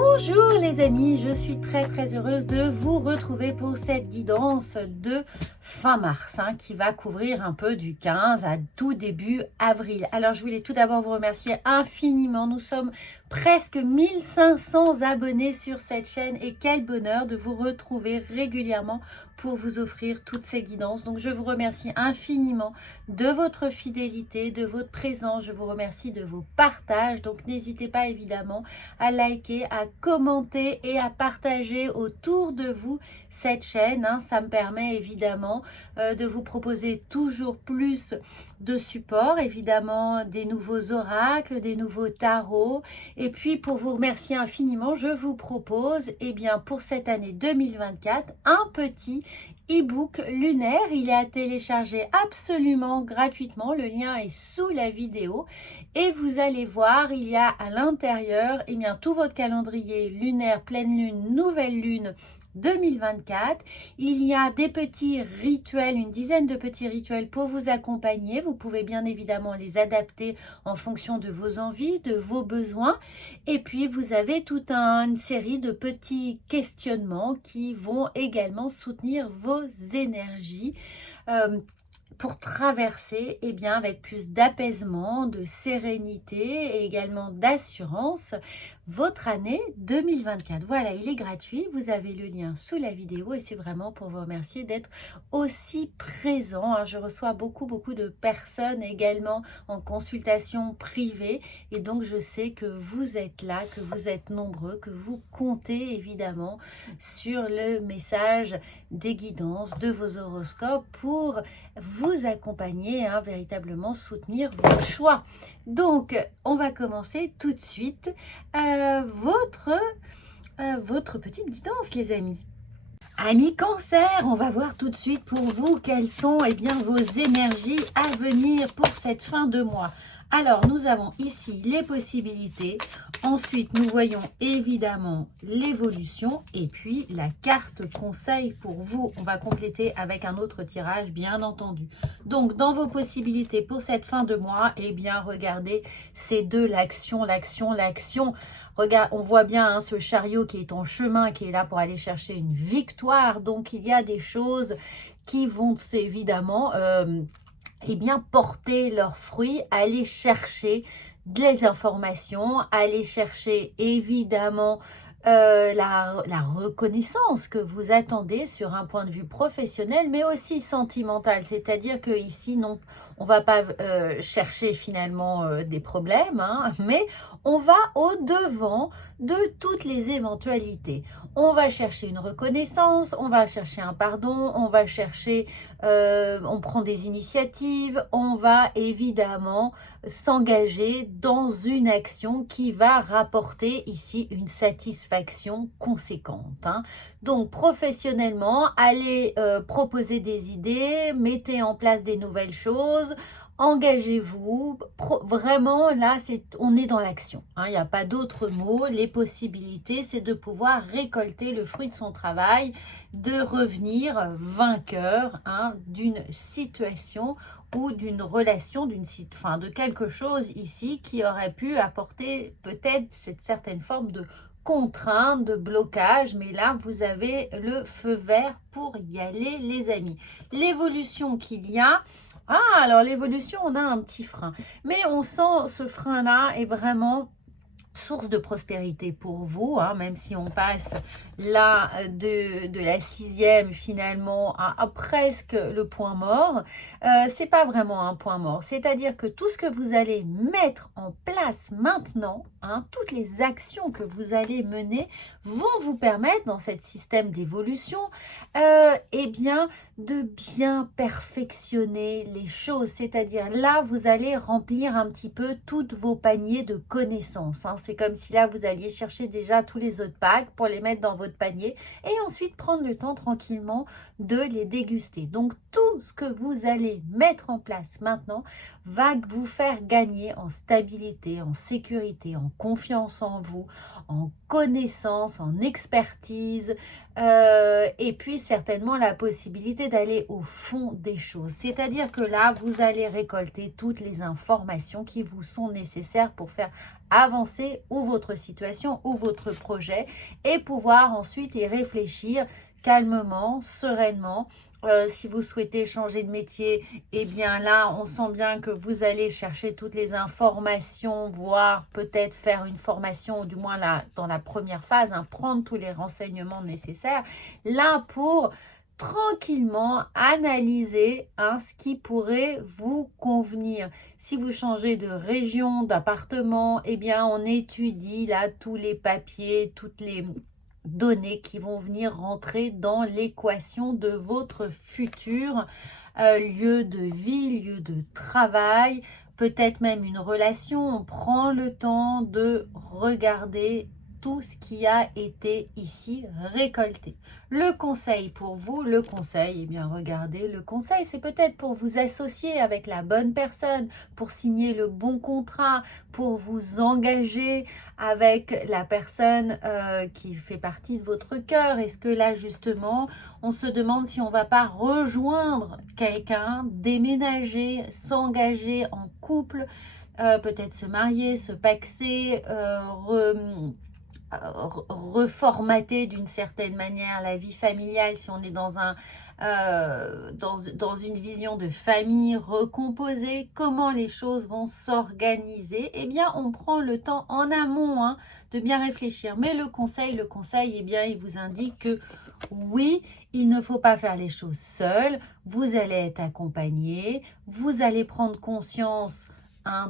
Bonjour les amis, je suis très heureuse de vous retrouver pour cette guidance de fin mars qui va couvrir un peu du 15 à tout début avril. Alors je voulais tout d'abord vous remercier infiniment, nous sommes presque 1500 abonnés sur cette chaîne et quel bonheur de vous retrouver régulièrement pour vous offrir toutes ces guidances. Donc je vous remercie infiniment de votre fidélité, de votre présence, je vous remercie de vos partages. Donc n'hésitez pas évidemment à liker, à commenter et à partager autour de vous cette chaîne. Ça me permet évidemment de vous proposer toujours plus de support, évidemment des nouveaux oracles, des nouveaux tarots. Et puis pour vous remercier infiniment, je vous propose pour cette année 2024 un petit e-book lunaire. Il est à télécharger absolument gratuitement, le lien est sous la vidéo et vous allez voir, il y a à l'intérieur tout votre calendrier lunaire, pleine lune, nouvelle lune 2024. Il y a des petits rituels, une dizaine de petits rituels pour vous accompagner. Vous pouvez bien évidemment les adapter en fonction de vos envies, de vos besoins. Et puis vous avez toute une série de petits questionnements qui vont également soutenir vos énergies. Pour traverser avec plus d'apaisement, de sérénité et également d'assurance votre année 2024. Voilà, il est gratuit, vous avez le lien sous la vidéo et c'est vraiment pour vous remercier d'être aussi présent. Je reçois beaucoup de personnes également en consultation privée et donc je sais que vous êtes là, que vous êtes nombreux, que vous comptez évidemment sur le message des guidances, de vos horoscopes pour vous accompagner, véritablement soutenir vos choix. Donc, on va commencer tout de suite votre petite guidance, les amis. Amis Cancer, on va voir tout de suite pour vous quelles sont vos énergies à venir pour cette fin de mois. Alors, nous avons ici les possibilités. Ensuite, nous voyons évidemment l'évolution et puis la carte conseil pour vous. On va compléter avec un autre tirage, bien entendu. Donc, dans vos possibilités pour cette fin de mois, regardez ces deux, l'action. Regarde, on voit bien ce chariot qui est en chemin, qui est là pour aller chercher une victoire. Donc, il y a des choses qui vont évidemment porter leurs fruits, aller chercher des informations, aller chercher évidemment la reconnaissance que vous attendez sur un point de vue professionnel, mais aussi sentimental. C'est-à-dire que ici, non, on ne va pas chercher finalement des problèmes, mais on va au-devant de toutes les éventualités. On va chercher une reconnaissance, on va chercher un pardon, on va chercher, on prend des initiatives, on va évidemment s'engager dans une action qui va rapporter ici une satisfaction conséquente. Donc professionnellement, allez proposer des idées, mettez en place des nouvelles choses, engagez-vous, vraiment là on est dans l'action, il n'y a pas d'autre mot. Les possibilités, c'est de pouvoir récolter le fruit de son travail, de revenir vainqueur d'une situation ou d'une relation, de quelque chose ici qui aurait pu apporter peut-être cette certaine forme de contrainte, de blocage, mais là vous avez le feu vert pour y aller, les amis. L'évolution qu'il y a, alors l'évolution, on a un petit frein, mais on sent ce frein-là est vraiment source de prospérité pour vous, même si on passe là de la 6e finalement à presque le point mort. C'est pas vraiment un point mort, c'est-à-dire que tout ce que vous allez mettre en place maintenant, toutes les actions que vous allez mener vont vous permettre dans ce système d'évolution de bien perfectionner les choses, c'est-à-dire là vous allez remplir un petit peu toutes vos paniers de connaissances. C'est comme si là vous alliez chercher déjà tous les autres packs pour les mettre dans votre panier et ensuite prendre le temps tranquillement de les déguster. Donc tout ce que vous allez mettre en place maintenant va vous faire gagner en stabilité, en sécurité, en confiance en vous, en connaissance, en expertise, Et puis certainement la possibilité d'aller au fond des choses. C'est-à-dire que là, vous allez récolter toutes les informations qui vous sont nécessaires pour faire avancer ou votre situation ou votre projet et pouvoir ensuite y réfléchir calmement, sereinement. Si vous souhaitez changer de métier, eh bien là, on sent bien que vous allez chercher toutes les informations, voire peut-être faire une formation, ou du moins là, dans la première phase, hein, prendre tous les renseignements nécessaires, là pour tranquillement analyser ce qui pourrait vous convenir. Si vous changez de région, d'appartement, eh bien on étudie là tous les papiers, toutes les données qui vont venir rentrer dans l'équation de votre futur lieu de vie, lieu de travail, peut-être même une relation. On prend le temps de regarder tout ce qui a été ici récolté. Le conseil pour vous, le conseil, eh bien regardez, le conseil c'est peut-être pour vous associer avec la bonne personne, pour signer le bon contrat, pour vous engager avec la personne qui fait partie de votre cœur. Est-ce que là justement, on se demande si on ne va pas rejoindre quelqu'un, déménager, s'engager en couple, peut-être se marier, se paxer, reformater d'une certaine manière la vie familiale si on est dans dans une vision de famille recomposée, comment les choses vont s'organiser. Eh bien on prend le temps en amont de bien réfléchir. Mais le conseil, eh bien il vous indique que oui, il ne faut pas faire les choses seul, vous allez être accompagné, vous allez prendre conscience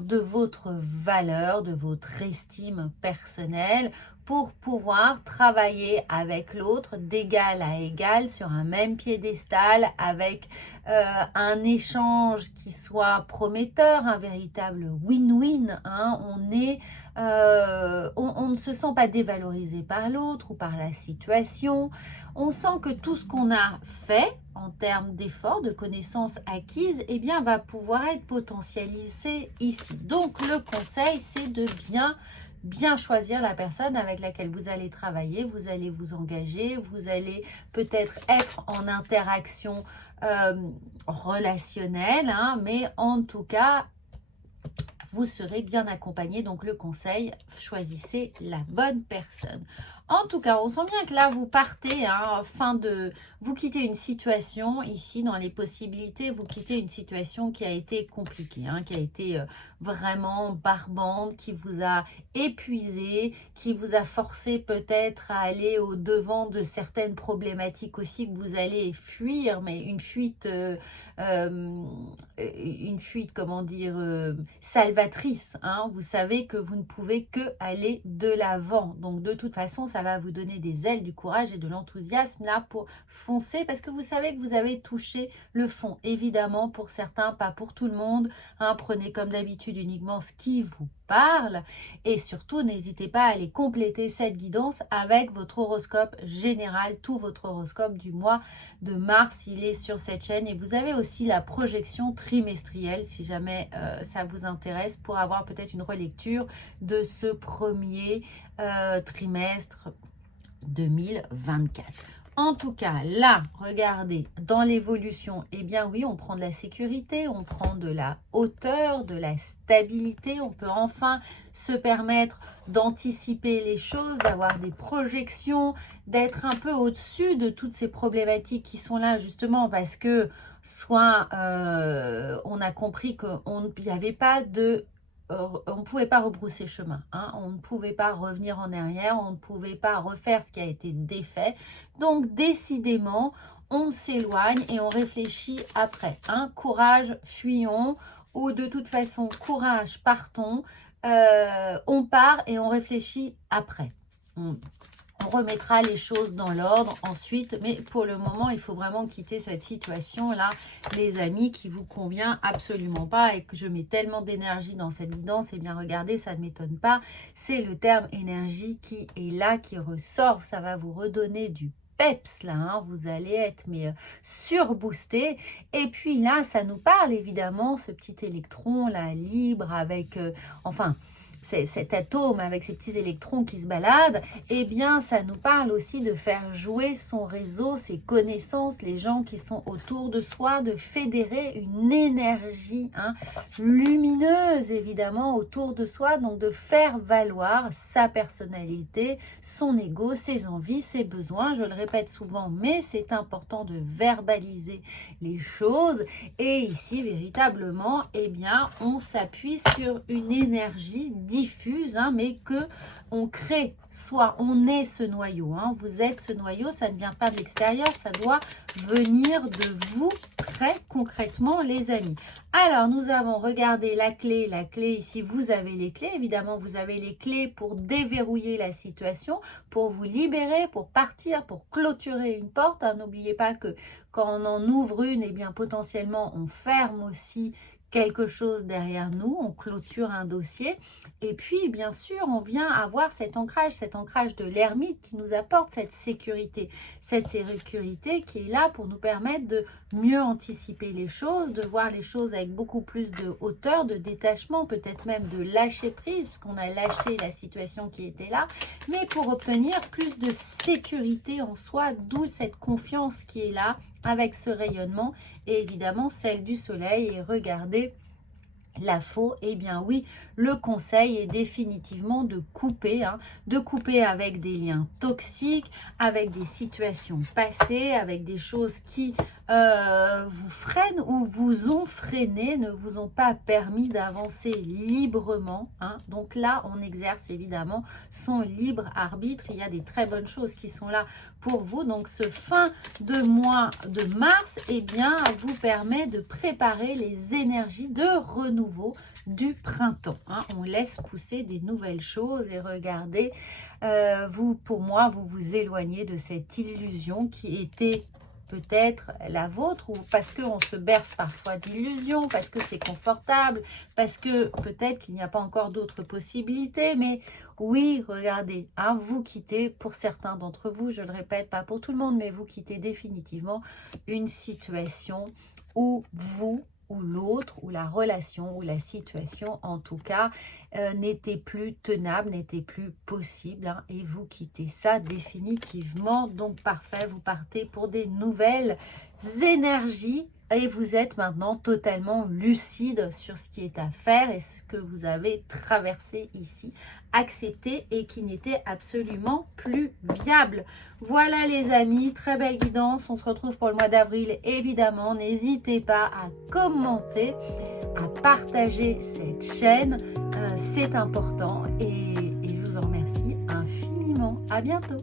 de votre valeur, de votre estime personnelle pour pouvoir travailler avec l'autre d'égal à égal sur un même piédestal avec un échange qui soit prometteur, un véritable win-win. On ne se sent pas dévalorisé par l'autre ou par la situation. On sent que tout ce qu'on a fait en termes d'efforts, de connaissances acquises, eh bien, va pouvoir être potentialisé ici. Donc, le conseil, c'est de bien choisir la personne avec laquelle vous allez travailler, vous allez vous engager, vous allez peut-être être en interaction relationnelle, mais en tout cas, vous serez bien accompagné. Donc le conseil, choisissez la bonne personne. En tout cas, on sent bien que là, vous partez, vous quittez une situation, ici, dans les possibilités, vous quittez une situation qui a été compliquée, qui a été vraiment barbante, qui vous a épuisé, qui vous a forcé peut-être à aller au-devant de certaines problématiques aussi que vous allez fuir, mais une fuite, comment dire, salvatrice. Vous savez que vous ne pouvez que aller de l'avant. Donc, de toute façon, ça va vous donner des ailes, du courage et de l'enthousiasme là pour foncer parce que vous savez que vous avez touché le fond. Évidemment, pour certains, pas pour tout le monde. Prenez comme d'habitude uniquement ce qui vous parle et surtout, n'hésitez pas à aller compléter cette guidance avec votre horoscope général, tout votre horoscope du mois de mars, il est sur cette chaîne et vous avez aussi la projection trimestrielle si jamais ça vous intéresse pour avoir peut-être une relecture de ce premier trimestre 2024. En tout cas, là, regardez, dans l'évolution, eh bien oui, on prend de la sécurité, on prend de la hauteur, de la stabilité. On peut enfin se permettre d'anticiper les choses, d'avoir des projections, d'être un peu au-dessus de toutes ces problématiques qui sont là justement parce que soit on a compris qu'il n'y avait pas de... on ne pouvait pas rebrousser chemin, on ne pouvait pas revenir en arrière, on ne pouvait pas refaire ce qui a été défait. Donc, décidément, on s'éloigne et on réfléchit après. Courage, fuyons, ou de toute façon, courage, partons. On part et on réfléchit après. On remettra les choses dans l'ordre ensuite, mais pour le moment, il faut vraiment quitter cette situation-là, les amis, qui vous convient absolument pas et que je mets tellement d'énergie dans cette guidance. Et bien, regardez, ça ne m'étonne pas. C'est le terme énergie qui est là, qui ressort. Ça va vous redonner du peps là, vous allez être surboosté. Et puis là, ça nous parle évidemment, ce petit électron là, libre avec, cet atome avec ces petits électrons qui se baladent, eh bien, ça nous parle aussi de faire jouer son réseau, ses connaissances, les gens qui sont autour de soi, de fédérer une énergie lumineuse, évidemment, autour de soi, donc de faire valoir sa personnalité, son ego, ses envies, ses besoins. Je le répète souvent, mais c'est important de verbaliser les choses. Et ici, véritablement, eh bien, on s'appuie sur une énergie diffuse, mais que on crée, soit on est ce noyau, vous êtes ce noyau, ça ne vient pas de l'extérieur, ça doit venir de vous très concrètement, les amis. Alors, nous avons regardé la clé ici, vous avez les clés, évidemment, vous avez les clés pour déverrouiller la situation, pour vous libérer, pour partir, pour clôturer une porte. N'oubliez pas que quand on en ouvre une, eh bien, potentiellement, on ferme aussi quelque chose derrière nous, on clôture un dossier et puis bien sûr on vient avoir cet ancrage de l'ermite qui nous apporte cette sécurité qui est là pour nous permettre de mieux anticiper les choses, de voir les choses avec beaucoup plus de hauteur, de détachement, peut-être même de lâcher prise, parce qu'on a lâché la situation qui était là, mais pour obtenir plus de sécurité en soi, d'où cette confiance qui est là, avec ce rayonnement et évidemment celle du soleil. Et regardez la faux, eh bien oui, le conseil est définitivement de couper avec des liens toxiques, avec des situations passées, avec des choses qui vous freinent ou vous ont freiné, ne vous ont pas permis d'avancer librement. Donc là, on exerce évidemment son libre arbitre. Il y a des très bonnes choses qui sont là pour vous. Donc ce fin de mois de mars, eh bien, vous permet de préparer les énergies de renouveau du printemps. On laisse pousser des nouvelles choses et regardez, pour moi, vous vous éloignez de cette illusion qui était peut-être la vôtre, ou parce qu'on se berce parfois d'illusions, parce que c'est confortable, parce que peut-être qu'il n'y a pas encore d'autres possibilités, mais oui, regardez, vous quittez, pour certains d'entre vous, je le répète, pas pour tout le monde, mais vous quittez définitivement une situation où vous ou l'autre, ou la relation, ou la situation, en tout cas, n'était plus tenable, n'était plus possible, et vous quittez ça définitivement. Donc, parfait, vous partez pour des nouvelles énergies, et vous êtes maintenant totalement lucide sur ce qui est à faire et ce que vous avez traversé ici, accepté et qui n'était absolument plus viable. Voilà les amis, très belle guidance. On se retrouve pour le mois d'avril, évidemment. N'hésitez pas à commenter, à partager cette chaîne. C'est important et je vous en remercie infiniment. À bientôt.